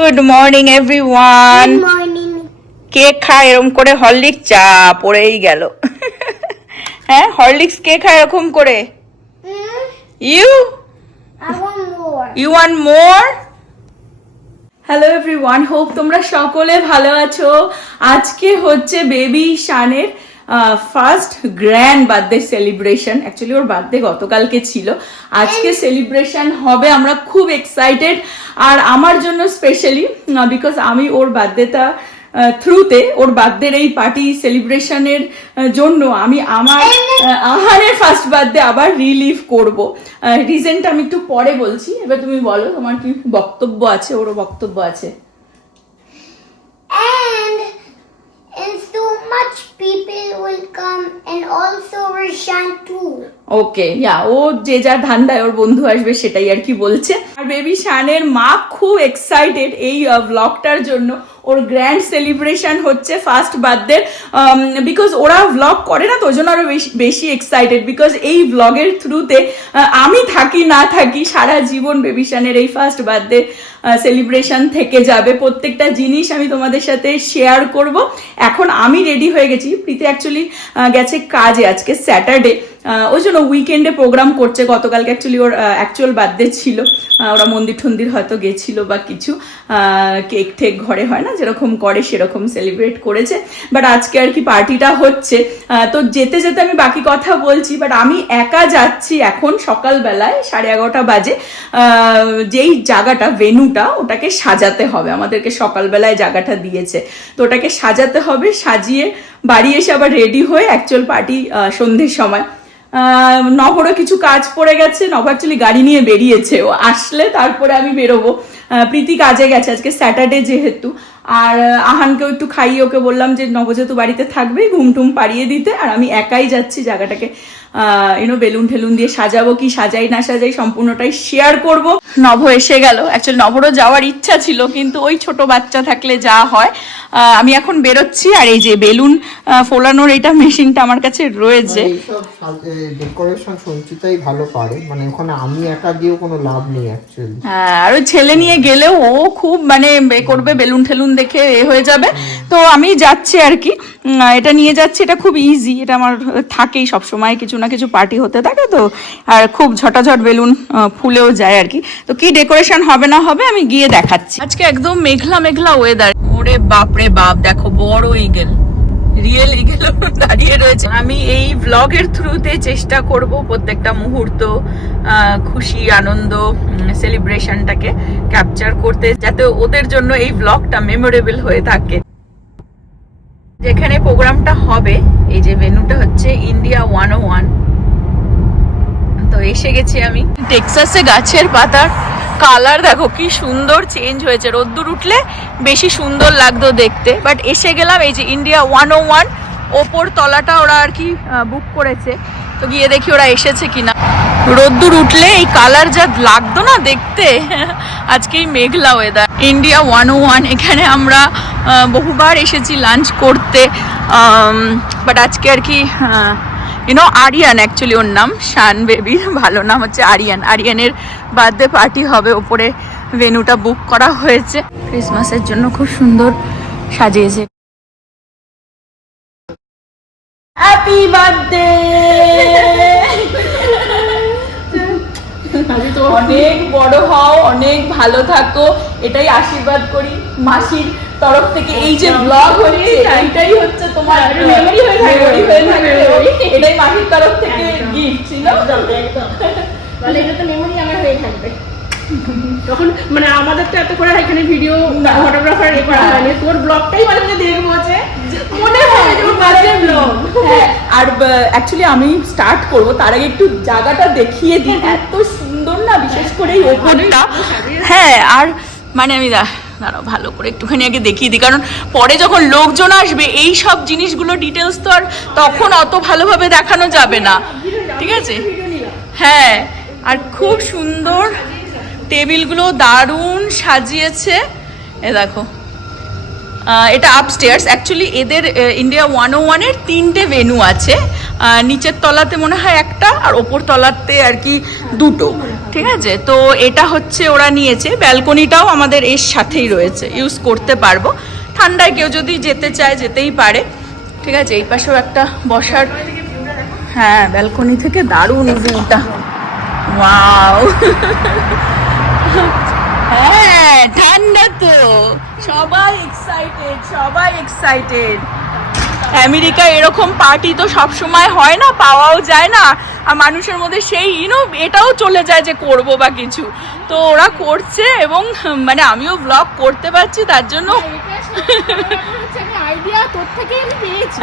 Good morning everyone. Good morning. Cake খায় এরকম করে, হরলিক্স চা পড়েই গেল। হ্যাঁ, হরলিক্স কে খায় এরকম করে? You I want more. You want more? Hello everyone, hope তোমরা সকলে ভালো আছো। আজকে হচ্ছে বেবি শানের first grand birthday celebration. Actually ওর বার্থডে গতকালকে ছিল, আজকে সেলিব্রেশন হবে। আমরা খুব এক্সাইটেড, আর আমার জন্য স্পেশালি, বিকজ আমি ওর বার্থডেটা থ্রুতে ওর বার্থডের এই পার্টি সেলিব্রেশনের জন্য আমি আমার আহারের ফার্স্ট বার্থডে আবার রিলিভ করব। রিজনটা আমি একটু পরে বলছি, এবার তুমি বলো তোমার কি বক্তব্য আছে। ওরও বক্তব্য আছে। And so much people will come, and also Rishan too. ওকে, ও যে যার ধান্দায় ওর বন্ধু আসবে সেটাই আর কি বলছে। আর বেবি শানের মা খুব এক্সাইটেড এই ব্লগটার জন্য। ওর গ্র্যান্ড সেলিব্রেশন হচ্ছে ফার্স্ট বার্থডে, বিকজ ওরা ব্লগ করে না, তো ওই জন্য আরো বেশি এক্সাইটেড। বিকজ এই ব্লগের থ্রুতে আমি থাকি না থাকি সারা জীবন বেবি শানের এই ফার্স্ট বার্থডে সেলিব্রেশন থেকে যাবে। প্রত্যেকটা জিনিস আমি তোমাদের সাথে শেয়ার করব। এখন আমি রেডি হয়ে গেছি, প্রীতি অ্যাকচুয়ালি গেছে কাজে, আজকে স্যাটারডে, ওই জন্য উইকেন্ডে প্রোগ্রাম করছে। গতকালকে অ্যাকচুয়ালি ওর অ্যাকচুয়াল বার্থডে ছিল, ওরা মন্দির টন্দির হয়তো গেছিল বা কিছু, কেক ঠেক ঘরে হয় না যেরকম করে সেরকম সেলিব্রেট করেছে। বাট আজকে আর কি পার্টিটা হচ্ছে, তো যেতে যেতে আমি বাকি কথা বলছি। বাট আমি একা যাচ্ছি এখন সকালবেলায় 11:30 বাজে। যেই জায়গাটা ভেন্যুটা ওটাকে সাজাতে হবে, আমাদেরকে সকালবেলায় জায়গাটা দিয়েছে, তো ওটাকে সাজাতে হবে। সাজিয়ে বাড়ি এসে আবার রেডি হয়ে অ্যাকচুয়াল পার্টি সন্ধ্যের সময়। নভরও কিছু কাজ পড়ে গেছে, নভ অ্যাকচুয়ালি গাড়ি নিয়ে বেরিয়েছে, ও আসলে তারপরে আমি বেরোবো। প্রীতি কাজে গেছে আজকে স্যাটারডে যেহেতু। আর আহানকেও একটু খাইয়ে ওকে বললাম যে নভ যেহেতু বাড়িতে থাকবে ঘুমটুম পাড়িয়ে দিতে, আর আমি একাই যাচ্ছি জায়গাটাকে বেলুন ঠেলুন দিয়ে সাজাবো, কি সাজাই না সাজাই সম্পূর্ণটাই শেয়ার করব। নভ এসে গেল, অ্যাকচুয়ালি নভরও যাওয়ার ইচ্ছা ছিল, কিন্তু ওই ছোট বাচ্চা থাকলে যা হয়। আমি এখন বেরোচ্ছি, আর এই যে বেলুন ফোলানোর এইটা মেশিনটা আমার কাছে রয়েছে। এইসব ডেকোরেশন সঞ্চিতাই ভালো পারে, মানে ওখানে আমি একা দিয়েও কোনো লাভ নেই অ্যাকচুয়ালি। হ্যাঁ, আর ওই ছেলে নিয়ে গেলেও ও খুব মানে করবে, বেলুন ঠেলুন দেখে হয়ে যাবে। তো আমি যাচ্ছি আর কি, এটা নিয়ে যাচ্ছি। এটা খুব ইজি, এটা আমার থাকেই সবসময়, কিছু না কিছু পার্টি হতে থাকে তো, আর খুব ঝটাঝট বেলুন ফুলেও যায় আর কি। তো কি ডেকোরেশন হবে না হবে আমি গিয়ে দেখাচ্ছি। আজকে একদম মেঘলা মেঘলা ওয়েদার। ওরে বাপরে বাপ, দেখো বড় ইগল, রিয়েল ইগল দাঁড়িয়ে রয়েছে। আমি এই ব্লগের থ্রুতে চেষ্টা করব প্রত্যেকটা মুহূর্ত, খুশি আনন্দ সেলিব্রেশনটাকে ক্যাপচার করতে, যাতে ওদের জন্য এই ব্লগটা মেমোরেবল হয়ে থাকে। যেখানে প্রোগ্রামটা হবে, এই যে ভেন্যুটা হচ্ছে ইন্ডিয়া 101। তো এসে গেছি আমি। টেক্সাসে গাছের পাতার কালার দেখো কি সুন্দর চেঞ্জ হয়েছে, রোদ্দুর উঠলে বেশি সুন্দর লাগতো দেখতে। বাট এসে গেলাম এই যে ইন্ডিয়া 101, ওপর তলাটা ওরা আর কি বুক করেছে। তো গিয়ে দেখি ওরা এসেছে কিনা। রোদ্দুর উঠলে এই কালার যা লাগতো না দেখতে। আজকে এই মেঘলা ওয়েদার। ইন্ডিয়া 101, এখানে আমরা বহুবার এসেছি লাঞ্চ করতে। বাট আজকে আর কি আরিয়ান, অ্যাকচুয়ালি ওর নাম শান, বেবির ভালো নাম হচ্ছে আরিয়ান। আরিয়ানের বার্থডে পার্টি হবে, ওপরে ভেন্যুটা বুক করা হয়েছে। ক্রিসমাসের জন্য খুব সুন্দর সাজিয়েছে। Happy birthday! অনেক বড় হও, অনেক ভালো থাকো, এটাই আশীর্বাদ করি মাসির তরফ থেকে। এই যে ব্লগ হচ্ছে এটাই হচ্ছে তোমার মেমরি হয়ে থাকবে, এটাই মাসির তরফ থেকে গিফট ছিল। মানে এটা তো মেমোরি আমার হয়ে থাকবে। তখন মানে আমাদের তো এত করে এখানে ভিডিও ফটোগ্রাফার এ করা হয়নি, তোর ব্লগটাই মানে দেখবো যে মনে হয় যে বাজে ব্লগ। হ্যাঁ, আর অ্যাকচুয়ালি আমি স্টার্ট করব তার আগে একটু জায়গাটা দেখিয়ে দিই। এত সুন্দর না, বিশেষ করে এই ওপরটা। হ্যাঁ, আর মানে আমি দাঁড়াও ভালো করে একটুখানি আগে দেখিয়ে দিই, কারণ পরে যখন লোকজন আসবে এই সব জিনিসগুলো ডিটেলস তো আর তখন অত ভালোভাবে দেখানো যাবে না, ঠিক আছে? হ্যাঁ, আর খুব সুন্দর টেবিলগুলো দারুণ সাজিয়েছে। এ দেখো, এটা আপস্টেয়ার্স। অ্যাকচুয়ালি এদের ইন্ডিয়া 101-এর 3টে ভেন্যু আছে, নিচের তলাতে মনে হয় একটা, আর ওপর তলাতে আর কি 2টো। ঠিক আছে, তো এটা হচ্ছে ওরা নিয়েছে। ব্যালকনিটাও আমাদের এর সাথেই রয়েছে, ইউজ করতে পারবো। ঠান্ডায় কেউ যদি যেতে চায় যেতেই পারে। ঠিক আছে, এই পাশেও একটা বসার, হ্যাঁ ব্যালকনি থেকে দারুণ ভিউটা, ওয়াও। হ্যাঁ ঠান্ডা তো, সবাই এক্সাইটেড, সবাই এক্সাইটেড। আমেরিকা এরকম পার্টি তো সব সময় হয় না, পাওয়াও যায় না, আর মানুষের মধ্যে সেই এটাও চলে যায় যে করব বা কিছু, তো ওরা করছে এবং মানে আমিও ব্লগ করতে পারছি তার জন্য। আইডিয়া তোর থেকে আমি পেয়েছি,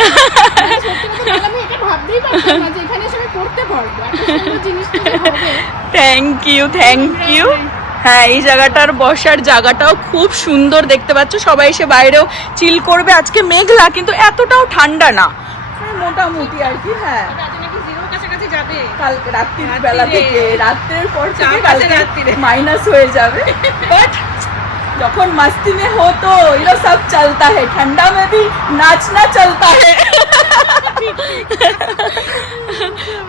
সত্যি কথা আমি এটা ভাবতেই পারতাম না যে এখানে এসে আমি করতে পারবো, এত সুন্দর জিনিসটা হবে। Thank you, thank you. হ্যাঁ, এই জায়গাটার বসার জায়গাটাও খুব সুন্দর, দেখতে পাচ্ছ সবাই এসে বাইরেও চিল করবে। আজকে মেঘলা কিন্তু এতটাও ঠান্ডা না, মোটামুটি আর কি। হ্যাঁ, কালকে রাত্রির বেলা থেকে, রাত্রের পর থেকে কালকে মাইনাস হয়ে যাবে। বাট যখন मस्ती में हो तो ये सब चलता है, ठंडा में भी नाचना चलता है।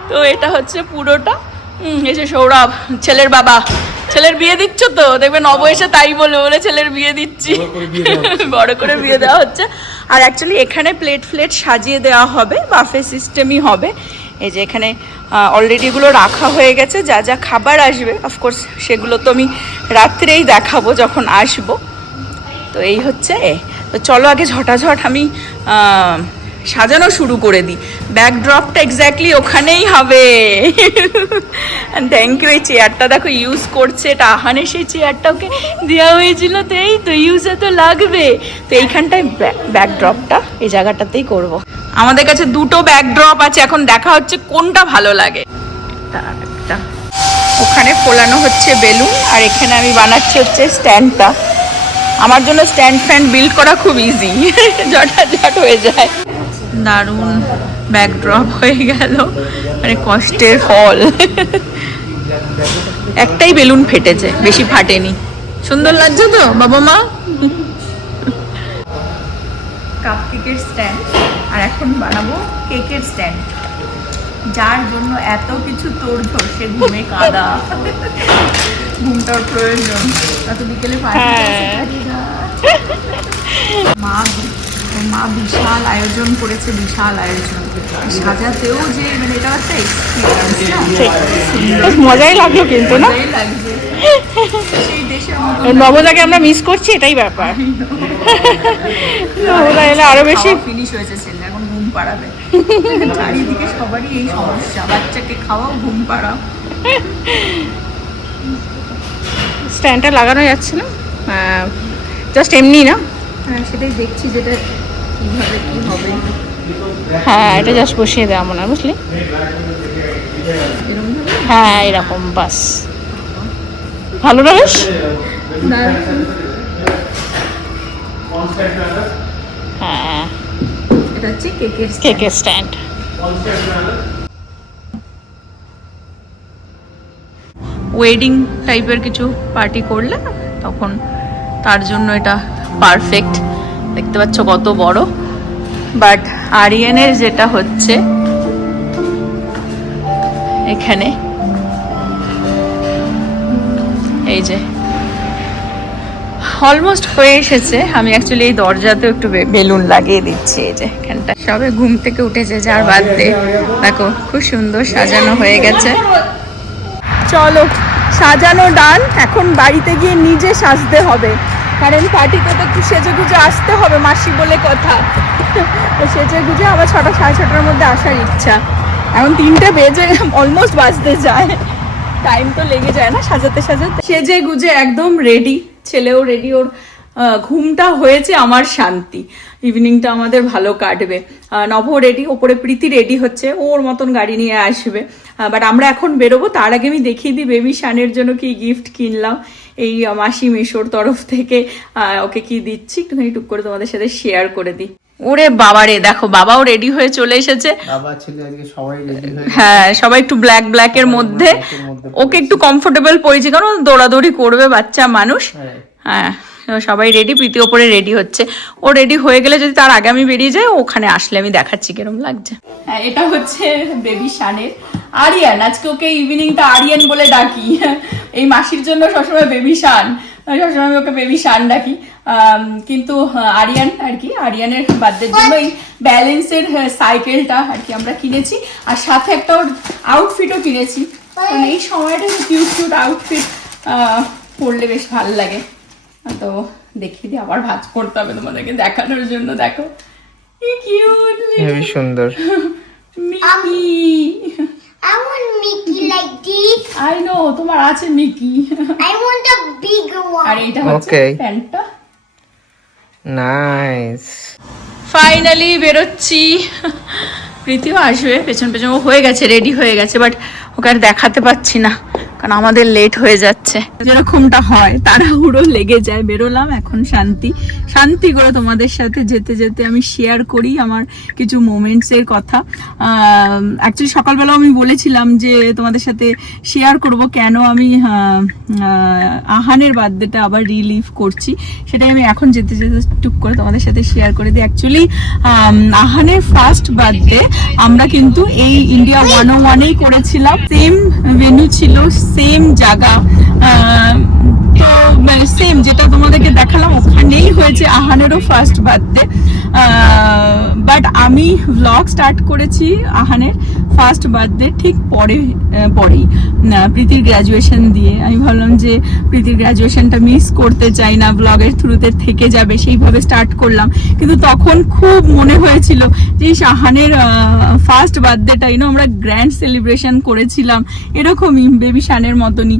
তো এটা হচ্ছে পুরোটা। এই যে সৌরভ, ছেলের বাবা, ছেলের বিয়ে দিচ্ছ তো, দেখবেন নব এসে তাই বলে ছেলের বিয়ে দিচ্ছি, বড় করে বিয়ে দেওয়া হচ্ছে। আর অ্যাকচুয়ালি এখানে প্লেট ফ্লেট সাজিয়ে দেওয়া হবে, বাফে সিস্টেমই হবে। এই যে এখানে অলরেডি এগুলো রাখা হয়ে গেছে, যা যা খাবার আসবে অফকোর্স সেগুলো তো আমি রাত্রেই দেখাবো যখন আসবো। তো এই হচ্ছে, তো চলো আগে ঝটাঝট আমি সাজানো শুরু করে দিই। ব্যাকড্রপটা এক্স্যাক্টলি ওখানেই হবে। Thank you. এই চেয়ারটা দেখো ইউজ করছে, এটা আহানের সেই চেয়ারটা ওকে দেওয়া হয়েছিল, তো এই তো ইউজে তো লাগবে। তো এইখানটায় ব্যাকড্রপটা এই জায়গাটাতেই করব। আমাদের কাছে দুটো ব্যাকড্রপ আছে, এখন দেখা হচ্ছে কোনটা ভালো লাগে। একটা ওখানে ফোলানো হচ্ছে বেলুন, আর এখানে আমি বানাচ্ছি হচ্ছে স্ট্যান্ডটা। আমার জন্য স্ট্যান্ড ফ্যান বিল্ড করা খুব ইজি, ঝটাঝট হয়ে যায়। দারুণ ব্যাকড্রপ হয়ে গেল, মানে কষ্টের ফল। একটাই বেলুন ফেটেছে, বেশি ফাটেনি। সুন্দর লাগছে তো বাবা মা? কাপকেকের স্ট্যান্ড, আর এখন বানাবো কেকের স্ট্যান্ড, যার জন্য এত কিছু তোড়জোড়। সে ঘুমে কাদা, ঘুমটার প্রয়োজন, এত বিকেলে মা বিশাল আয়োজন করেছে, বিশাল আয়োজন। সাজাতেও যে মানে এটা একটা এক্সপিরিয়েন্স, মজাই লাগলো কিন্তু না, লাগছে। সেই দেশের মতো নবদাকে আমরা মিস করছি, এটাই ব্যাপার। নবদা এলে আরো বেশি। ফিনিশ হয়েছে, ছেলে এখন ঘুম পাড়াবে। চারিদিকে সবারই এই সমস্যা, বাচ্চাকে খাওয়াও, ঘুম পাড়াও। স্ট্যান্ডটা লাগানো যাচ্ছে না, জাস্ট এমনি না। হ্যাঁ, সেটাই দেখছি যেটা কিভাবে কি হবে। হ্যাঁ, এটা জাস্ট বসিয়ে দেওয়া মনে হয়, বুঝলি? হ্যাঁ, এরকম বাস ভালো না বেশ? হ্যাঁ, এটা হচ্ছে কেকের কেকের স্ট্যান্ড। ওয়েডিং টাইপের কিছু পার্টি করলে তখন তার জন্য এটা পারফেক্ট। দেখতে পাচ্ছ কত বড়। বাট আরিয়ানের যেটা হচ্ছে এখানে, এই যে অলমোস্ট হয়ে এসেছে। আমি অ্যাকচুয়ালি এই দরজাতেও একটু বেলুন লাগিয়ে দিচ্ছি। এই যে এখানটা সবে ঘুম থেকে উঠেছে, যার বাদে দেখো খুব সুন্দর সাজানো হয়ে গেছে। চলো, সাজানো ডান, এখন বাড়িতে গিয়ে নিজে সাজতে হবে, কারণ পার্টিতে তো একটু সেজে গুজে আসতে হবে, মাসি বলে কথা। তো সেজে গুজে আবার 6টা সাড়ে 6টার মধ্যে আসার ইচ্ছা। এখন 3টে বেজে অলমোস্ট বাজতে যায়, টাইম তো লেগে যায় না সাজাতে সাজাতে। সেজে গুজে একদম রেডি, ছেলেও রেডি, ওর ঘুমটা হয়েছে, আমার শান্তি। ইভিনিংটা আমাদের ভালো কাটবে। নভ রেডি, ওপরে প্রীতি রেডি হচ্ছে, ওর মতন গাড়ি নিয়ে আসবে। বাট আমরা এখন বেরোবো, তার আগে আমি দেখিয়ে দিই বেবি শানের জন্য কি গিফট কিনলাম। এই মাসি মিশোর তরফ থেকে ওকে কি দিচ্ছি একটুখানি টুক করে তোমাদের সাথে শেয়ার করে দিই। ওরে বাবারে, দেখো বাবাও রেডি হয়ে চলে এসেছে। বাবা ছেলে আজকে সবাই রেডি হয়ে, হ্যাঁ সবাই একটু ব্ল্যাকের মধ্যে, ওকে একটু কমফোর্টেবল পড়েছি, কারণ দৌড়াদৌড়ি করবে বাচ্চা মানুষ। হ্যাঁ, সবাই রেডি, প্রীতি ওপরে রেডি হচ্ছে। ও রেডি হয়ে গেলে যদি তার আগে আমি বেরিয়ে যাই, ওখানে আসলে আমি দেখাচ্ছি কিরম লাগছে। হ্যাঁ, এটা হচ্ছে বেবি শানের। আরিয়ান, আজকে ওকে ইভিনিংটা আরিয়ান বলে ডাকি। এই মাসির জন্য সবসময় বেবি শান, সবসময় আমি ওকে বেবি শান ডাকি, কিন্তু আরিয়ান আর কি, আরিয়ানের বার্থডের জন্য এই ব্যালেন্সের সাইকেলটা আর কি আমরা কিনেছি, আর সাথে একটা ওর আউটফিটও কিনেছি। কারণ এই সময়টা কিউট কিউট আউটফিট পরলে বেশ ভালো লাগে। তো দেখিয়ে দিই, আবার ভাঁজ করতে হবে তোমাদেরকে দেখানোর জন্য। দেখো কি কিউট, হেবি সুন্দর Mickey. I want Mickey like this. I know তোমার আছে Mickey. I want a bigger আর one. এইটা হচ্ছে Okay. প্যান্টটা। নাইস। ফাইনালি বেরোচ্ছি। প্রীতিও আসবে পেছন পেছন, ও হয়ে গেছে, রেডি হয়ে গেছে, বাট ওকে আর দেখাতে পাচ্ছি না কারণ আমাদের লেট হয়ে যাচ্ছে। যেরকমটা হয় তাড়াহুড়ো লেগে যায়। বেরোলাম এখন শান্তি শান্তি করে তোমাদের সাথে যেতে যেতে আমি শেয়ার করি আমার কিছু মোমেন্টসের কথা। অ্যাকচুয়ালি সকালবেলাও আমি বলেছিলাম যে তোমাদের সাথে শেয়ার করব কেন আমি আহানের বার্থডেটা আবার রিলিভ করছি, সেটাই আমি এখন যেতে যেতে টুক করে তোমাদের সাথে শেয়ার করে দিই। অ্যাকচুয়ালি আহানের ফার্স্ট বার্থডে আমরা কিন্তু এই ইন্ডিয়া 101-এই করেছিলাম। সেম ভেন্যু ছিল, সেম জায়গা, তো সেম যেটা তোমাদেরকে দেখালাম ওখানেই হয়েছে আহানেরও ফার্স্ট বার্থডে। বাট আমি ভ্লগ স্টার্ট করেছি আহানের ফার্স্ট বার্থডে ঠিক পরেই প্রীতির গ্র্যাজুয়েশন দিয়ে। আমি ভাবলাম যে প্রীতির গ্র্যাজুয়েশনটা মিস করতে চাই না, ব্লগের থ্রুতে থেকে যাবে, সেইভাবে স্টার্ট করলাম। কিন্তু তখন খুব মনে হয়েছিল যে আহানের ফার্স্ট বার্থডেটাই আমরা গ্র্যান্ড সেলিব্রেশন করেছিলাম এরকমই বেবি শানের মতনই,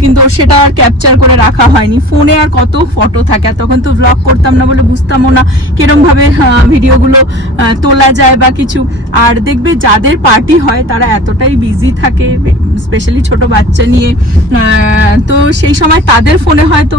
কিন্তু সেটা আর ক্যাপচার করে রাখা হয়নি। ফোনে আর কত ফটো থাকে, তখন তো ব্লগ করতাম না বলে বুঝতামও না কিরম ভাবে ভিডিওগুলো তোলা যায় বা কিছু। আর দেখবে যাদের পার্টি হয় তারা এতটাই বিজি থাকে, স্পেশালি ছোট বাচ্চা নিয়ে, তো সেই সময় তাদের ফোনে হয়তো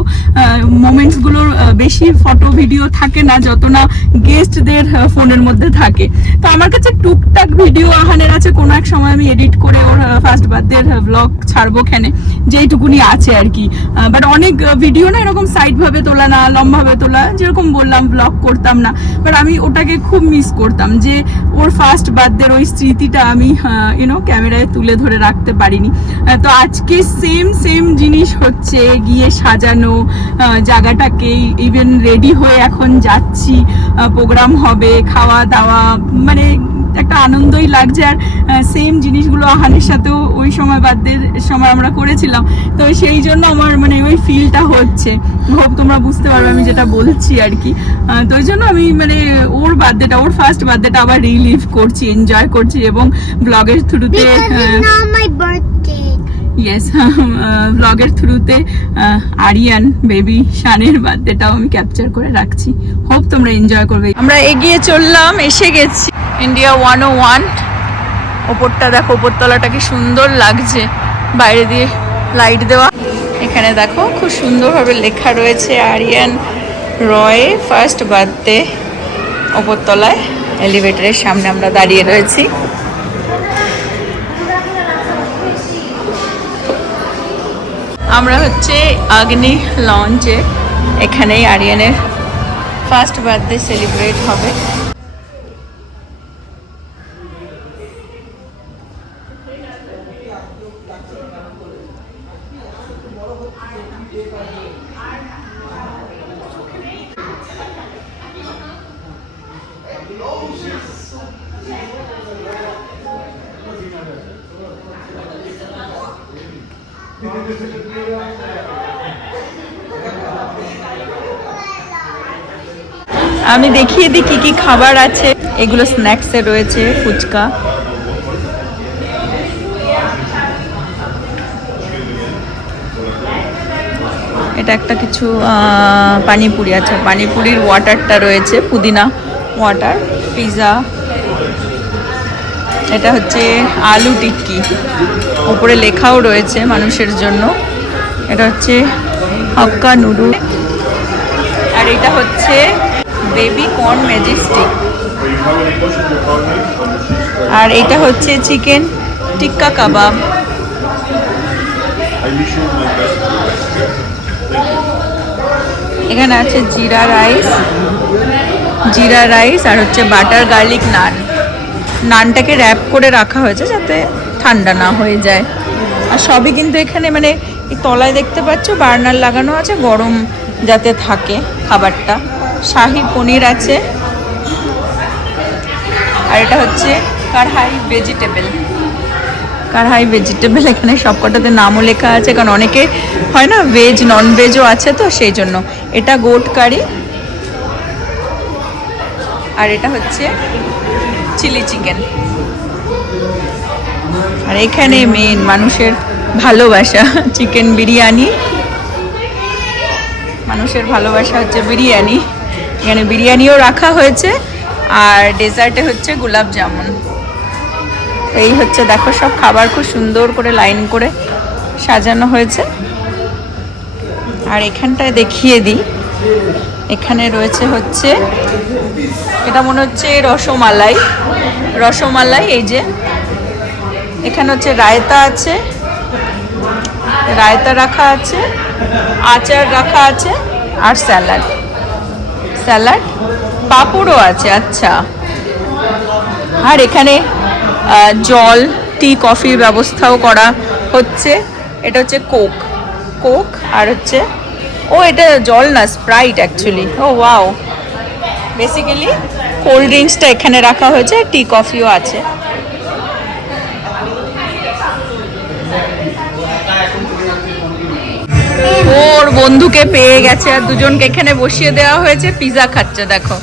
মোমেন্টস গুলোর বেশি ফটো ভিডিও থাকে না যত না গেস্টদের ফোনের মধ্যে থাকে। তো আমার কাছে টুকটাক ভিডিও আহানের আছে, কোনো এক সময় আমি এডিট করে ওর ফার্স্ট বার্থডে ব্লগ ছাড়বো এখানে, যেইটুকুনি আছে আর কি। বাট অনেক ভিডিও না এরকম সাইড ভাবে তোলা না, লম্বা ভাবে তোলা, যেরকম বললাম ব্লগ করতাম না। বাট আমি ওটাকে খুব মিস করতাম যে ওর ফার্স্ট বার্থডের ওই স্মৃতিটা আমি ক্যামেরায় তুলে ধরে রাখতে পারিনি। তো আজকে সেম জিনিস হচ্ছে, গিয়ে সাজানো জায়গাটাকে, ইভেন রেডি হয়ে এখন যাচ্ছি, প্রোগ্রাম হবে, খাওয়া দাওয়া, মানে একটা আনন্দই লাগছে। আর সেম জিনিসগুলো আহানের সাথেও ওই সময় বার্থডের সময় আমরা করেছিলাম, তো সেই জন্য আমার মানে ওই ফিলটা হচ্ছে। হোপ তোমরা বুঝতে পারবে আমি যেটা বলছি আর কি। তো ওই জন্য আমি মানে ওর বার্থডেটা, ওর ফার্স্ট বার্থডেটা আবার রিলিভ করছি, এনজয় করছি, এবং ব্লগের থ্রুতে Because it's not my birthday. Yes, ব্লগের থ্রুতে আরিয়ান বেবি শানের বার্থডেটাও আমি ক্যাপচার করে রাখছি। হোপ তোমরা এনজয় করবে। আমরা এগিয়ে চললাম, এসে গেছি ইন্ডিয়া 101। ওপরটা দেখো, ওপরতলাটা কি সুন্দর লাগছে, বাইরে দিয়ে লাইট দেওয়া। এখানে দেখো খুব সুন্দরভাবে লেখা রয়েছে আরিয়ান রয় ফার্স্ট বার্থডে। ওপরতলায় এলিভেটরের সামনে আমরা দাঁড়িয়ে রয়েছি। আমরা হচ্ছে আগ্নি লঞ্চে, এখানেই আরিয়ানের ফার্স্ট বার্থডে সেলিব্রেট হবে। আমি দেখিয়ে দিই কি কি খাবার আছে। এগুলো স্ন্যাক্সে রয়েছে, ফুচকা, এটা একটা কিছু পানিপুরি আছে, পানিপুরির ওয়াটারটা রয়েছে, পুদিনা ওয়াটার, পিৎজা, এটা হচ্ছে আলু টিক্কি, ওপরে লেখাও রয়েছে মানুষের জন্য। এটা হচ্ছে হাক্কা নুডল, আর এটা হচ্ছে বেবি কর্ন ম্যাজিস্টিক, আর এটা হচ্ছে চিকেন টিক্কা কাবাব। এখানে আছে জিরা রাইস আর হচ্ছে বাটার গার্লিক নান। নানটাকে র্যাপ করে রাখা হয়েছে যাতে ঠান্ডা না হয়ে যায়। আর সবই কিন্তু এখানে মানে এই তলায় দেখতে পাচ্ছ বার্নার লাগানো আছে, গরম যাতে থাকে খাবারটা। শাহী পনির আছে, আর এটা হচ্ছে কারহাই ভেজিটেবল। কারহাই ভেজিটেবল, এখানে সবকটাতে নামও লেখা আছে, কারণ অনেকে হয় না ভেজ নন ভেজও আছে তো সেই জন্য। এটা গোট কারি, আর এটা হচ্ছে চিলি চিকেন। আর এখানে মেন মানুষের ভালোবাসা চিকেন বিরিয়ানি। মানুষের ভালোবাসা হচ্ছে বিরিয়ানি। এখানে বিরিয়ানিও রাখা হয়েছে, আর ডেজার্টে হচ্ছে গোলাপ জামুন। এই হচ্ছে দেখো সব খাবার খুব সুন্দর করে লাইন করে সাজানো হয়েছে। আর এখানটায় দেখিয়ে দিই, এখানে রয়েছে হচ্ছে এটা মনে হচ্ছে রসমালাই। রসমালাই এই যে এখানে হচ্ছে রায়তা আছে, রায়তা রাখা আছে, আচার রাখা আছে, আর স্যালাড। স্যালাড পাঁপড়ও আছে। আচ্ছা, আর এখানে জল টি কফির ব্যবস্থাও করা হচ্ছে। এটা হচ্ছে কোক, কোক আর হচ্ছে এটা জল না, Sprite actually. Wow, basically cold ড্রিঙ্কসটা এখানে রাখা হয়েছে, টি কফিও আছে। ওর বন্ধুকে পেয়ে গেছে আর দুজনকে এখানে বসিয়ে দেওয়া হয়েছে, পিজা খাচ্ছে দেখো।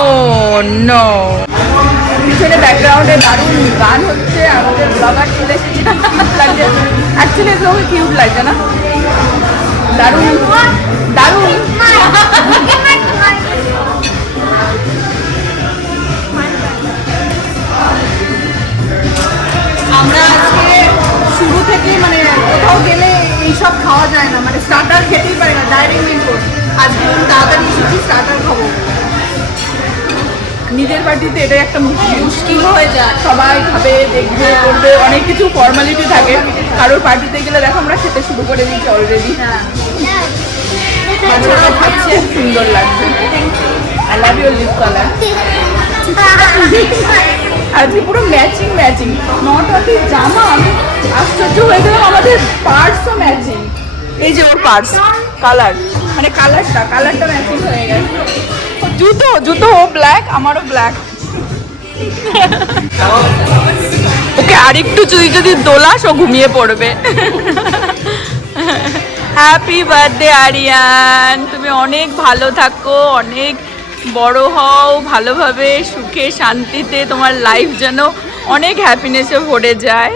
ও নো, পিছনে ব্যাকগ্রাউন্ডে দারুণ গান হচ্ছে, আমাদের ব্লগার চলে এসেছে। লাগছে অ্যাকচুয়ালি এগুলো কিউট লাগছে না? দারুণ দারুণ। আমরা আজকে শুরু থেকে মানে কোথাও গেলে এইসব খাওয়া যায় না, মানে স্টার্টার খেতেই পারি না, ডাইরেক্ট মেন কোর্স। আজকে আমি তাড়াতাড়ি এসেছি, স্টার্টার খাবো। নিজের পার্টিতে এটাই একটা মুশকিল হয়ে যায়, সবাই খাবে দেখবে করবে, অনেক কিছু ফর্মালিটি থাকে। কারোর পার্টিতে গেলে দেখো আমরা খেতে শুরু করে দিচ্ছি অলরেডি। বাচ্চারা খাচ্ছে, সুন্দর লাগছে। I love your lip colour. আজকে পুরো ম্যাচিং ম্যাচিং, নট অনলি জামা, আমি আশ্চর্য হয়ে গেলাম, আমাদের পার্সও ম্যাচিং। এই যে ওর পার্স কালার, মানে কালারটা ম্যাচিং হয়ে গেছে। জুতো জুতো ও ব্ল্যাক, আমারও ব্ল্যাক। ওকে আরেকটু যদি দোলাস ও ঘুমিয়ে পড়বে। হ্যাপি বার্থডে আরিয়ান, তুমি অনেক ভালো থাকো, অনেক বড় হও, ভালোভাবে সুখে শান্তিতে তোমার লাইফ যেন অনেক হ্যাপিনেসে ভরে যায়,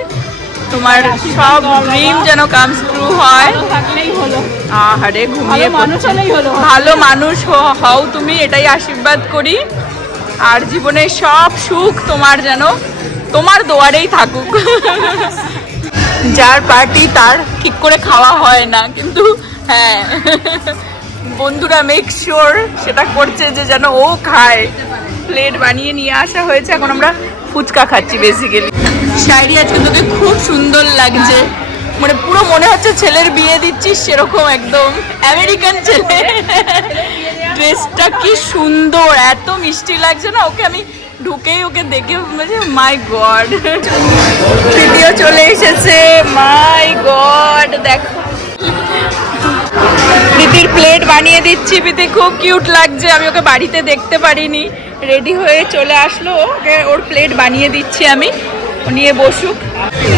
তোমার সব ড্রিম যেন কামস ট্রু হয়। থাকলেই হলো, আহারে ঘুমিয়ে মানুষ হলেই হলো। ভালো মানুষ হও তুমি, এটাই আশীর্বাদ করি। আর জীবনের সব সুখ তোমার যেন তোমার দোয়ারেই থাকুক। যার পার্টি তার ঠিক করে খাওয়া হয় না, কিন্তু হ্যাঁ বন্ধুরা মেক শিওর সেটা করছে যে যেন ও খায়। প্লেট বানিয়ে নিয়ে আসা হয়েছে, এখন আমরা ফুচকা খাচ্ছি বেসিক্যালি। শায়রি আজকে তোকে খুব সুন্দর লাগছে, মানে পুরো মনে হচ্ছে ছেলের বিয়ে দিচ্ছিস সেরকম, একদম আমেরিকান ছেলে। ড্রেসটা কি সুন্দর, এত মিষ্টি লাগছে না ওকে। আমি ঢুকেই ওকে দেখে বলছি মাই গড। ভিডিও চলে এসেছে, মাই গড দেখো। প্রীতির প্লেট বানিয়ে দিচ্ছি, প্রীতি খুব কিউট লাগছে। আমি ওকে বাড়িতে দেখতে পারিনি, রেডি হয়ে চলে আসলো, ওকে ওর প্লেট বানিয়ে দিচ্ছি আমি, ও নিয়ে বসুক।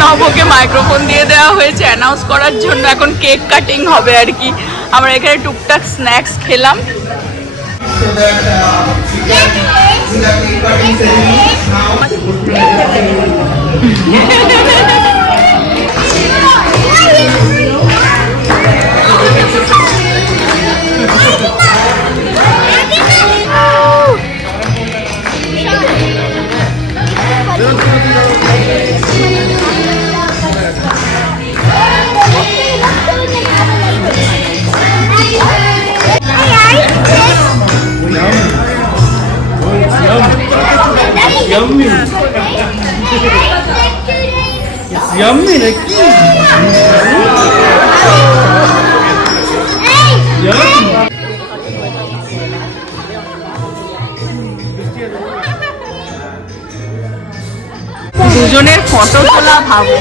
নবকে মাইক্রোফোন দিয়ে দেওয়া হয়েছে অ্যানাউন্স করার জন্য, এখন কেক কাটিং হবে আর কি। আমরা এখানে টুকটাক স্ন্যাক্স খেলাম। Yummy. It's yummy, Nikki. Yummy. Photo তোলা ভাবো,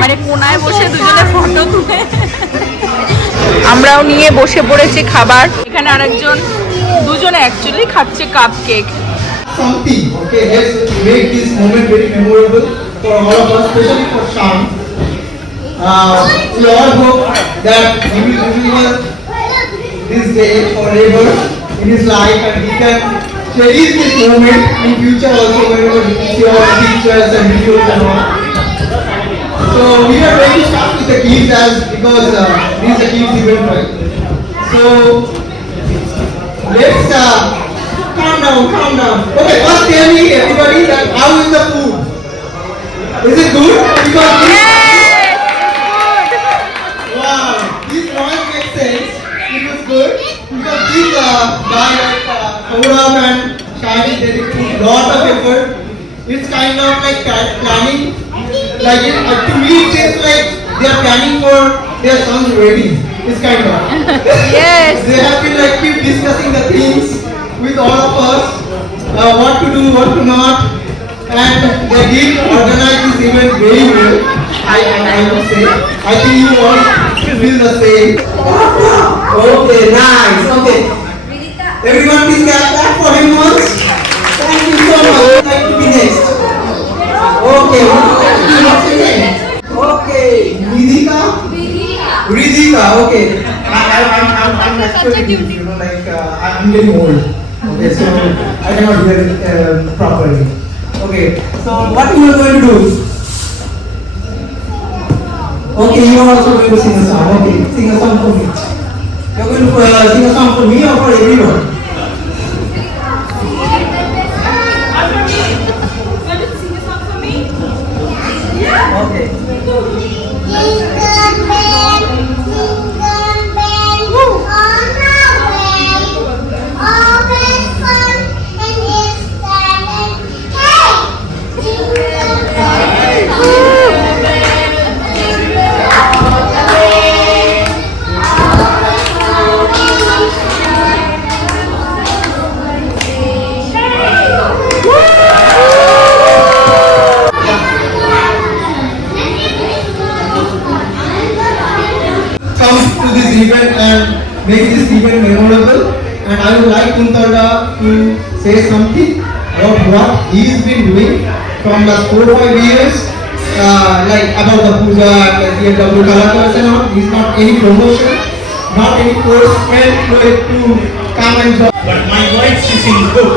মানে কোনায় বসে দুজনে ফটো তুলে আমরাও নিয়ে বসে পড়েছি খাবার। এখানে আরেকজন, দুজনে অ্যাকচুয়ালি খাচ্ছে cup cake. Something, okay, let's make this moment very memorable for all of us, especially for Shan. We all hope that he will remember this day forever in his life, and he can cherish this moment in future also whenever he see all the pictures and videos and all. So we are going to start with the kids as because this is a kids event, right? So let's calm down. Okay, first tell me everybody that how is the food? Is it good? Because wow, this noise makes sense. It was good because these guy like Saurabh and Shani, they did put lot of effort. It's kind of like planning. Like to me, it seems like they are planning for their son's wedding. It's kind of. Yes. They have been like keep discussing the things with all of us, what to do, what to not, and they did organize this event very well. I would say. I think you all feel the same. Okay, nice. Okay. Everyone, please clap for him once. Thank you so much. I'd like to be next. Okay. What's your name? Okay. Ridhika. Okay. I'm actually, you know, like I'm getting old. Okay, so I cannot hear it properly. Okay, so what you are going to do? Okay, you are also going to sing a song. Okay, sing a song for me. You are going to sing a song for me or for everyone? Okay. Come to this event and make this event memorable, and I would like Kuntalda to say something about what he's been doing from last 4-5 years, like about the puja and the DFW Kalakas and all. It's not any promotion, not any force meant to come and join. But my wife, she sings good.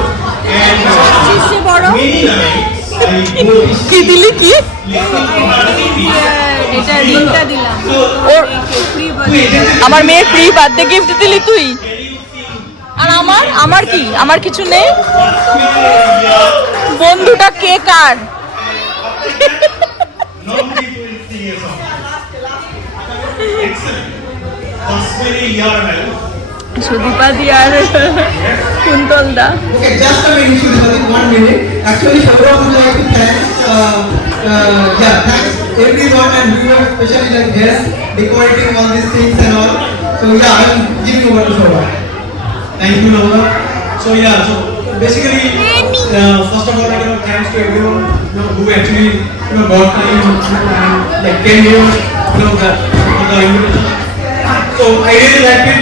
And many nights I go to কি দিলি কি? listening to her singing. এটা রিংটা দিলাম। So, ওর wait, আমার মেয়ের free birthday gift দিলি তুই? can you sing আর আমার কি? আমার কিছু নেই? Australia? বন্ধুটা কে কার? Nobody will sing a song. Excellent. Australia, madam. সুদীপাদি আর কুন্তল দা। Okay, just a minute, Shudhipati, 1 minute. Actually, Saurabh would like to thanks, thanks everyone and viewers, especially like here, decorating all these things and all. So yeah, I'm giving over to Saurabh. Thank you, Nova. So basically, first of all, thanks to everyone who actually got time and like came here, for the invitation. So I really like it,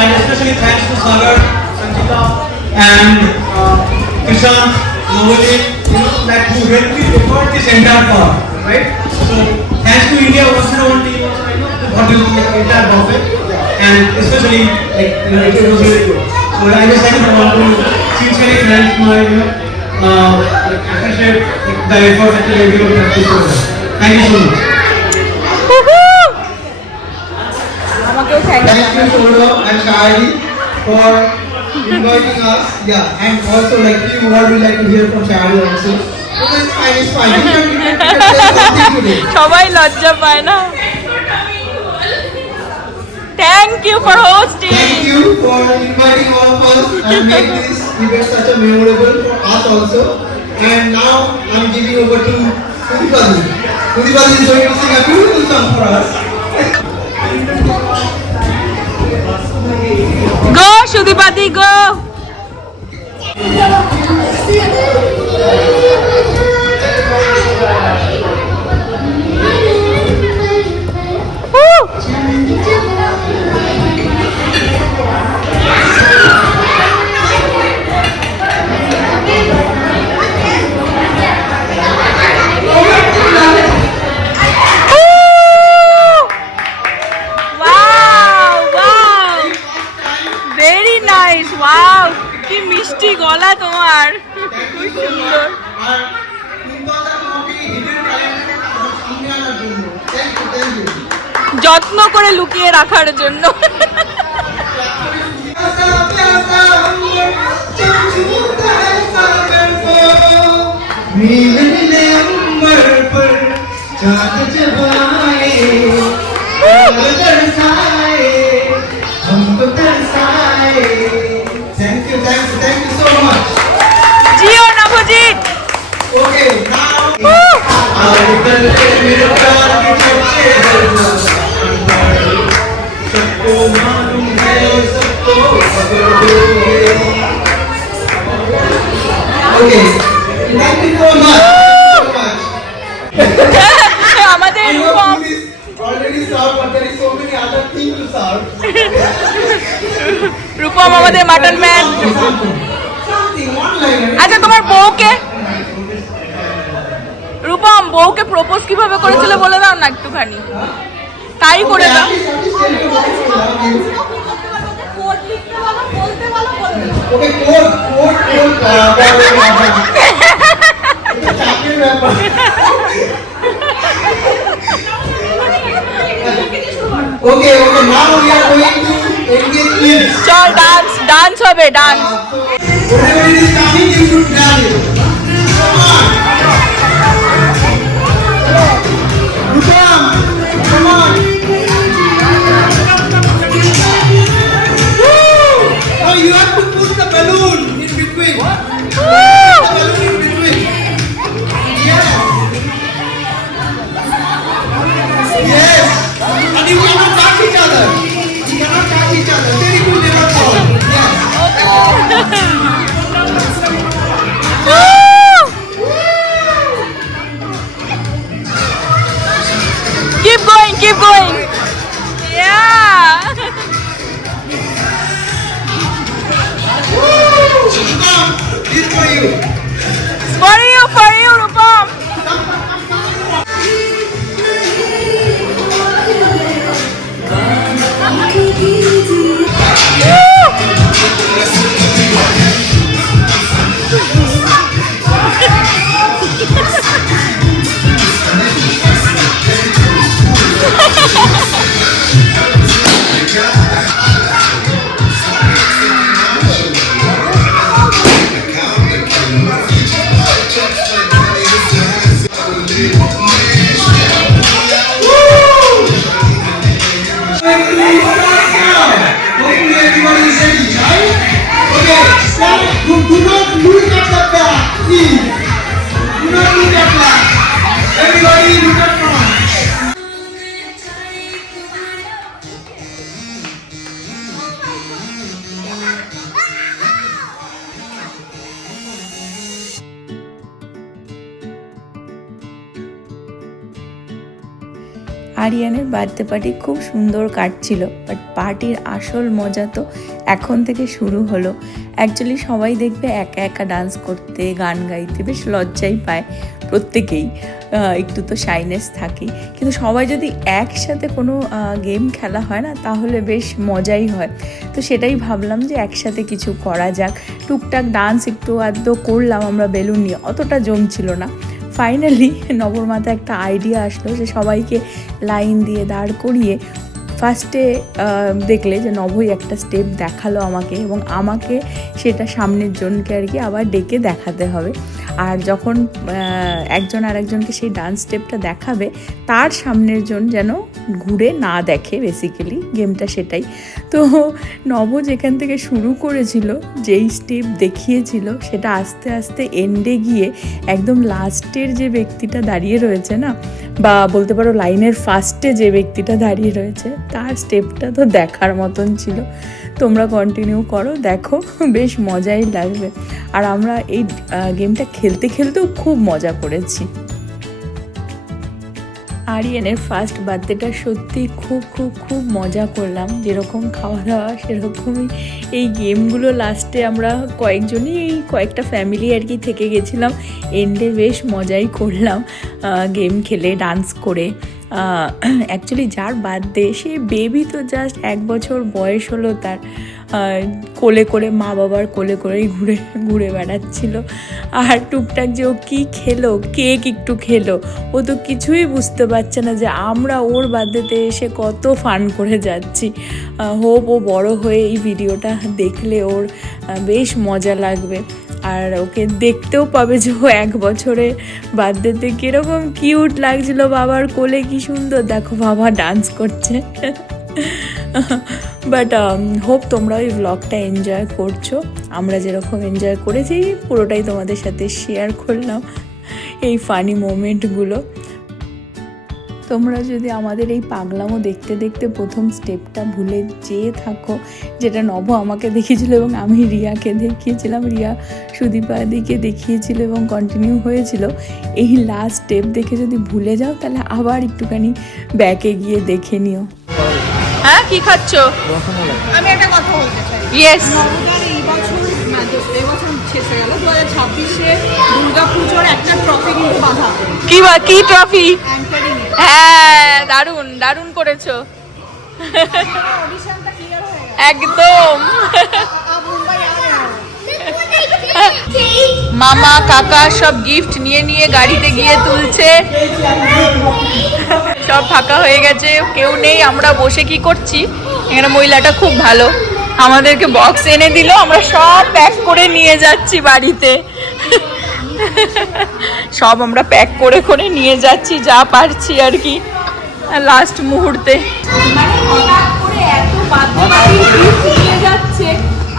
and especially thanks to Sagar, Sanchita, and Krishant, Navadip, that who helped me record this entire part, right? So thanks to India, once and all team also, got this entire buffet, and especially like it was really good. So I just want to sincerely thank my appreciate the effort that everyone has put forward. Thank you so much. আমাকেও thank Thank you, Saurabh and Shahadi, for inviting us. Yeah, and also like few what we like to hear from Shahadi also. It's fine. You can say something today. সবাই লজ্জা পায় না। Thank you for hosting. Thank you for inviting all of us and make this event such a memorable for us also. And now I'm giving over to Udipati. Udipati is going to sing a beautiful song for us. Go সুদীপাদি go. Very nice, wow কি মিষ্টি গলা তোমার, খুব সুন্দর। আর কুন্তলদা তোমাকে hidden ট্যালেন্টের সামনে আনার জন্য থ্যাংক ইউ যত্ন করে লুকিয়ে রাখার জন্য। नीले नीले अंबर पर चांद जब आए और तरसाए हमको तरसाए थैंक यू सो मच जियो नवजीत। ओके नाउ आज कल मेरे प्यार की चर्चे सबको मालूम है सबको खबर है okay thank you so much আমাদের Rupam already served but there is so many other things to serve Rupam আমাদের mutton man. something one line আচ্ছা তোমার বউকে, রূপম বউকে প্রপোজ কিভাবে করেছিল বলে দাও না একটুখানি, তাই করে দাও। ওকে কোড চাকরির ব্যাপার Okay, now we are going to engage kids. চল ডান্স হবে, dance. Whatever it is coming, you should grab it. Come on. Rupam, come on. Woo! Now you have to put the balloon in between. The balloon in between. Yes. Yes. And you cannot touch each other. You cannot touch each other. Very good, never fall. Yes. Keep going, keep going. Yeah. Come, this for you. For you, Rupam. আরিয়ানের birthday party খুব সুন্দর কাটছিল, but পার্টির আসল মজা তো এখন থেকে শুরু হলো। অ্যাকচুয়ালি সবাই দেখবে একা একা ডান্স করতে, গান গাইতে বেশ লজ্জাই পায় প্রত্যেকেই, একটু তো শাইনেস থাকে, কিন্তু সবাই যদি একসাথে কোনো গেম খেলা হয় না তাহলে বেশ মজাই হয়। তো সেটাই ভাবলাম যে একসাথে কিছু করা যাক। টুকটাক ডান্স একটু আধটু করলাম আমরা বেলুন নিয়ে, অতটা জমছিল না। ফাইনালি নবর মাথায় একটা আইডিয়া আসলো যে সবাইকে লাইন দিয়ে দাঁড় করিয়ে ফার্স্টে দেখলে যে নভই একটা স্টেপ দেখালো আমাকে, এবং আমাকে সেটা সামনের জনকে আর কি আবার ডেকে দেখাতে হবে। আর যখন একজন আরেকজনকে সেই ডান্স স্টেপটা দেখাবে তার সামনের জন যেন ঘুরে না দেখে, বেসিক্যালি গেমটা সেটাই। তো নব যেখান থেকে শুরু করেছিল, যেই স্টেপ দেখিয়েছিল, সেটা আস্তে আস্তে এন্ডে গিয়ে একদম লাস্টের যে ব্যক্তিটা দাঁড়িয়ে রয়েছে না, বা বলতে পারো লাইনের ফার্স্টে যে ব্যক্তিটা দাঁড়িয়ে রয়েছে, তার স্টেপটা তো দেখার মতন ছিল। তোমরা কন্টিনিউ করো, দেখো বেশ মজাই লাগবে। আর আমরা এই গেমটা খেলতে খেলতেও খুব মজা করেছি। আরিয়ানের ফার্স্ট বার্থডেটা সত্যি খুব খুব খুব মজা করলাম, যেরকম খাওয়া দাওয়া সেরকমই এই গেমগুলো। লাস্টে আমরা কয়েকজনই এই কয়েকটা ফ্যামিলি আর কি থেকে গেছিলাম, এন্ডে বেশ মজাই করলাম গেম খেলে ডান্স করে। অ্যাকচুয়ালি যার বার্থডে সে বেবি তো জাস্ট 1 বছর বয়স হলো তার, কোলে করে মা বাবার কোলে করেই ঘুরে ঘুরে বেড়াচ্ছিল। আর টুকটাক যে ও কী খেলো, কেক একটু খেলো, ও তো কিছুই বুঝতে পারছে না যে আমরা ওর বার্থডেতে এসে কত ফান করে যাচ্ছি। হোপ ও বড় হয়ে এই ভিডিওটা দেখলে ওর বেশ মজা লাগবে, আর ওকে দেখতেও পাবে যে ও 1 বছরে বার্থডেতে কীরকম কিউট লাগছিল বাবার কোলে, কি সুন্দর দেখো বাবা ডান্স করছে। বাট হোপ তোমরা ওই ব্লগটা এনজয় করছো, আমরা যেরকম এনজয় করেছি পুরোটাই তোমাদের সাথে শেয়ার করলাম এই ফানি মোমেন্টগুলো। তোমরা যদি আমাদের এই পাগলামো দেখতে দেখতে প্রথম স্টেপটা ভুলে যেয়ে থাকো, যেটা নব আমাকে দেখিয়েছিল এবং আমি রিয়াকে দেখিয়েছিলাম, রিয়া সুদীপাদিকে দেখিয়েছিল এবং কন্টিনিউ হয়েছিল, এই লাস্ট স্টেপ দেখে যদি ভুলে যাও তাহলে আবার একটুখানি ব্যাকে গিয়ে দেখে নিও। হ্যাঁ কি খাচ্ছ? আমি একটা কথা বলতে চাই। ইয়েস, নবদার এই বছর শেষ হয়ে গেল, 2026-এ দুর্গাপুজোর একটা ট্রফি কিন্তু বাঁধা, কি ট্রফি? অ্যাঙ্কারিং এ হ্যাঁ দারুণ দারুণ করেছো, অডিশনটা ক্লিয়ার হয়ে গেল। একদম। আব মুম্বাই আ রহে হ্যাঁ। মামা কাকা সব গিফট নিয়ে নিয়ে গাড়িতে গিয়ে তুলছে, সব ফাঁকা হয়ে গেছে, কেউ নেই, আমরা বসে কি করছি। এখানে মহিলাটা খুব ভালো, আমাদেরকে বক্স এনে দিল, আমরা সব প্যাক করে নিয়ে যাচ্ছি বাড়িতে। সব আমরা প্যাক করে করে নিয়ে যাচ্ছি যা পারছি আর কি লাস্ট মুহূর্তে। মানে হঠাৎ করে এত বাদ্যবাদী গিফট নিয়ে যাচ্ছে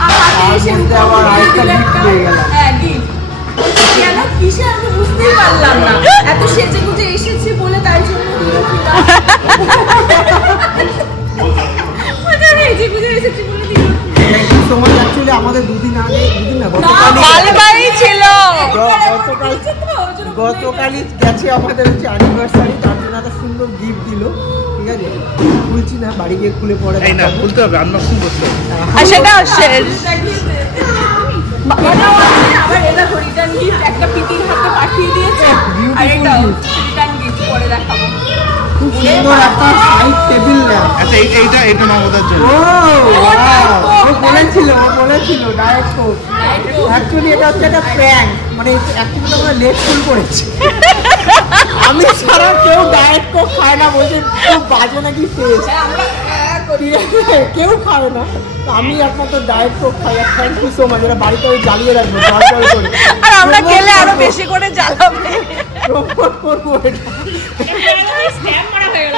আর হাতে এসে আবার আরেকটা গিফট পেয়ে গেলাম। হ্যাঁ গিফট কেন কিসে আমি বুঝতেই পারলাম না, এত সেজে গুজে এসেছি বলে তাই জন্য দিল কিনা। মজা হয়েছে, বুঝে এসেছি বলে দিল। সময় অ্যাকচুয়ালি আমাদের দুদিন আগে, দুদিন না কালকেই ছিল, গতকালই গেছে আমাদের হচ্ছে অ্যানিভার্সারি, তার জন্য একটা সুন্দর গিফট দিল। ঠিক আছে, খুলছি না, বাড়ি গিয়ে খুলে পরে না খুলতে হবে, আনবক্সিং করতে হবে। আর সেটা শেষ। আবার এটা রিটার্ন গিফট একটা পিতির হাতে পাঠিয়ে দিয়েছে, আর এটা রিটার্ন গিফট পরে দেখাবো। খুব সুন্দর একটা সাইড টেবিল ল্যাম্প। আচ্ছা এটা নবদার জন্য। ও বলেছিল ডায়েট কোক। অ্যাকচুয়ালি এটা হচ্ছে একটা প্র্যাঙ্ক, মানে অ্যাকচুয়ালি আমরা লেট ফুল করেছি। আমি ছাড়া কেউ ডায়েট কোক খায় না, বলছে খুব বাজে নাকি টেস্ট, কেউ খায় না, তো আমি একমাত্র ডায়েট কোক খাই। থ্যাংক ইউ সো মাচ, এটা বাড়িতে আমি জ্বালিয়ে রাখবো জল করে, আর আমরা গেলে আরো বেশি করে জ্বালাবে। প্রমোট করবো এটা। স্ট্যাম্প মারা হয়ে গেল,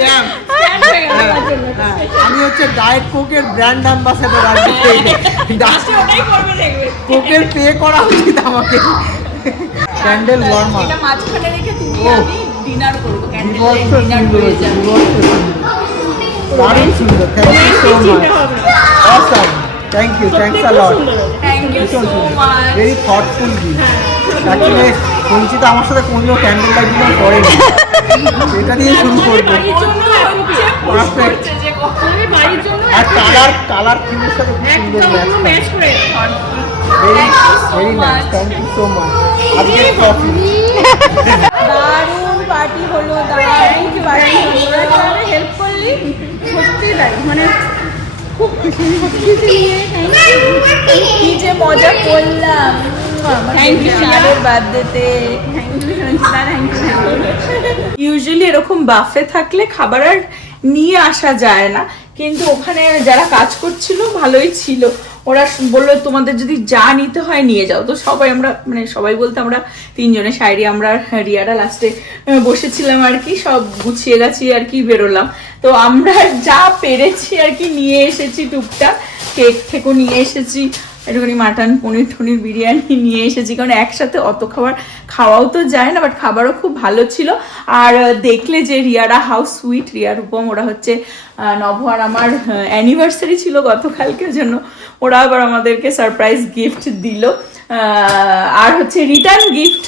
Damn. স্ট্যাম্প হয়ে গেল আমার জন্য। হ্যাঁ, আমি হচ্ছে ডায়েট কোকের ব্র্যান্ড অ্যাম্বাসেডর, আর ওটাই করবে দেখবে। কোকের পে করা উচিত আমাকে। ক্যান্ডেল ওয়ার্মার, এটা মাঝখানে রেখে তুমি ও। আমি ডিনার করব, ক্যান্ডেল বিভৎস ডিনার সুন্দর হয়ে হয়েছে, যাবে। দারুণ সুন্দর। Thank you so much, awesome, thank you, thanks a lot, thank you so much. Very thoughtful gift. Actually পরিচিত আমার সাথে কোনো ক্যান্ডেল লাইট ডিনার করেনি, এটা দিয়ে শুরু করবো। বাড়ির জন্য হচ্ছে, পারফেক্ট। তুমি বাড়ির জন্য আর কালার থিমের সাথে খুব সুন্দর একদম ম্যাচ, ম্যাচ করে very very nice, thank you so much. আজকে ট্রফি দারুণ পার্টি হলো, দারুণ পার্টি হলো। হেল্প করলি, সত্যি তাই, মানে খুব খুশি নিয়ে কি যে মজা করলাম Thank you, শানের বার্থডেতে। ইউজুয়ালি এরকম বাফে থাকলে খাবার আর নিয়ে আসা যায় না, কিন্তু ওখানে যারা কাজ করছিল ভালোই ছিল, ওরা বললো তোমাদের যদি যা নিতে হয় নিয়ে যাও। তো সবাই আমরা, মানে সবাই বলতে আমরা 3 জনে, শায়রি আমরা রিয়ারা লাস্টে বসেছিলাম আর কি, সব গুছিয়ে গাছিয়ে আর কি বেরোলাম। তো আমরা যা পেরেছি আর কি নিয়ে এসেছি টুকটাক, কেক থেকেও নিয়ে এসেছি, একটুখানি মাটন পনির টনির বিরিয়ানি নিয়ে এসেছি, কারণ একসাথে অত খাওয়াও তো যায় না, বাট খাবারও খুব ভালো ছিল। আর দেখলে যে রিয়ারা হাউ সুইট, রিয়া রূপম, ওরা হচ্ছে নভ আর আমার অ্যানিভার্সারি ছিল গতকালকের জন্য, ওরা আবার আমাদেরকে সারপ্রাইজ গিফট দিল। আর হচ্ছে রিটার্ন গিফট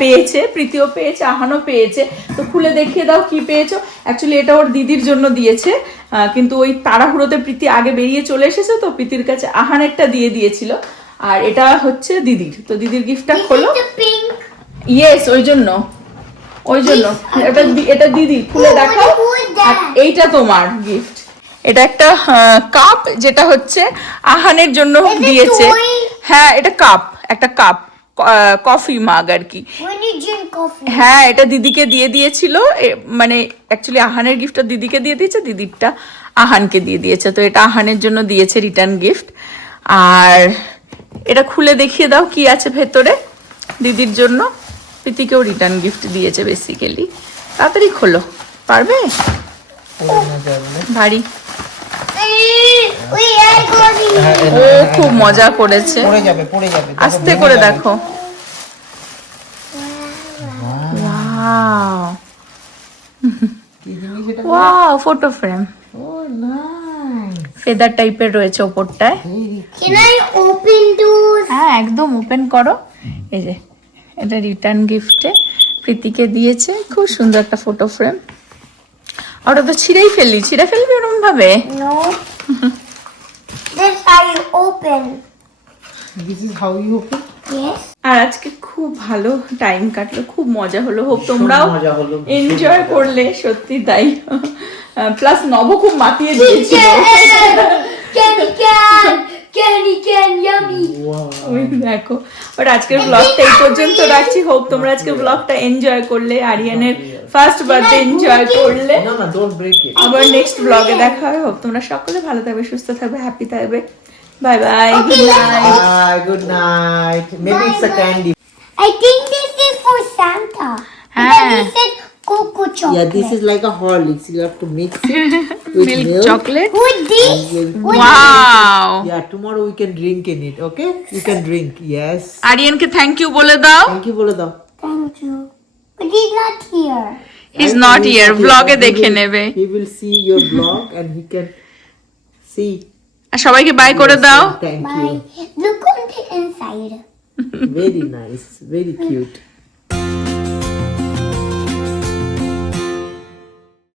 পেয়েছে, প্রীতিও পেয়েছে, আহানও পেয়েছে। তো খুলে দেখিয়ে দাও কি পেয়েছো। অ্যাকচুয়ালি এটা ওর দিদির জন্য দিয়েছে, কিন্তু ওই তাড়াহুড়োতে প্রীতি আগে বেরিয়ে চলে এসেছে, তো প্রীতির কাছে আহানেরটা দিয়ে দিয়েছিল, আর এটা হচ্ছে দিদির। তো দিদির গিফটটা খোলো। Pink. ইয়েস, ওই জন্য এটা দিদি, খুলে দেখাও। who is that? আর এইটা তোমার গিফট। এটা একটা কাপ, যেটা হচ্ছে আহানের জন্য Is it দিয়েছে। toy? হ্যাঁ, এটা কাপ, একটা কাপ, কফি মাগ আর কি। When you drink coffee. হ্যাঁ, এটা দিদিকে দিয়ে দিয়েছিল, মানে অ্যাকচুয়ালি আহানের গিফটটা দিদিকে দিয়ে দিয়েছে, দিদিরটা আহানকে দিয়ে দিয়েছে। তো এটা আহানের জন্য দিয়েছে রিটার্ন গিফট। আর এটা খুলে দেখিয়ে দাও কি আছে ভেতরে দিদির জন্য। প্রীতিকেও রিটার্ন গিফট দিয়েছে বেসিক্যালি। তাড়াতাড়ি খোলো, পারবে? ভারী। Wait, I got it. ও খুব মজা করেছে, পড়ে যাবে পড়ে যাবে আস্তে করে দেখো। ওয়াও কি জিনিস এটা ওয়াও, ফটো ফ্রেম, ও নাইস ফেদার টাইপের রয়েছে ওপরটায়। Can I open those? হ্যাঁ, একদম ওপেন করো। এই যে এটা রিটার্ন গিফটে প্রীতিকে দিয়েছে, খুব সুন্দর একটা ফটো ফ্রেম। ওটা তো ছিঁড়ে ফেলবি ওরকম ভাবে? No. This how you open. This is how you open Yes. আর আজকে খুব ভালো টাইম কাটলো, খুব মজা হলো। হোপ তোমরাও মজা হলো, ভীষণ এনজয় মজা। করলে, সত্যি তাই। প্লাস নব খুব মাতিয়ে দিয়েছিল। Candy can, yummy. ওই দেখো। বাট আজকের ব্লগটা এই পর্যন্ত রাখছি। হোপ তোমরা আজকে ব্লগটা এনজয় করলে, আরিয়ানের ফার্স্ট বার্থডে এনজয় করলে। না না ডোন্ট ব্রেক ইট আবার নেক্সট ব্লগে দেখা হবে। হোপ তোমরা সকলে ভালো থাকবে, সুস্থ থাকবে, হ্যাপি থাকবে। Bye bye, good night. Bye good night maybe it's a candy I think this is for Santa. Ah. Because he said cocoa chocolate. yeah this is like a Horlicks you have to mix it with milk milk chocolate, With this? Wow. yeah tomorrow we can drink in it okay you can drink yes আরিয়ানকে thank you বলে দাও। thank you বলে দাও Thank you. But he's not here. He's I know not he's here, not vlog-এ but he দেখে will- নেবে। he will see your vlog and he can see আর সবাইকে by করে দাও। thank Bye. you Look on the inside. very nice very cute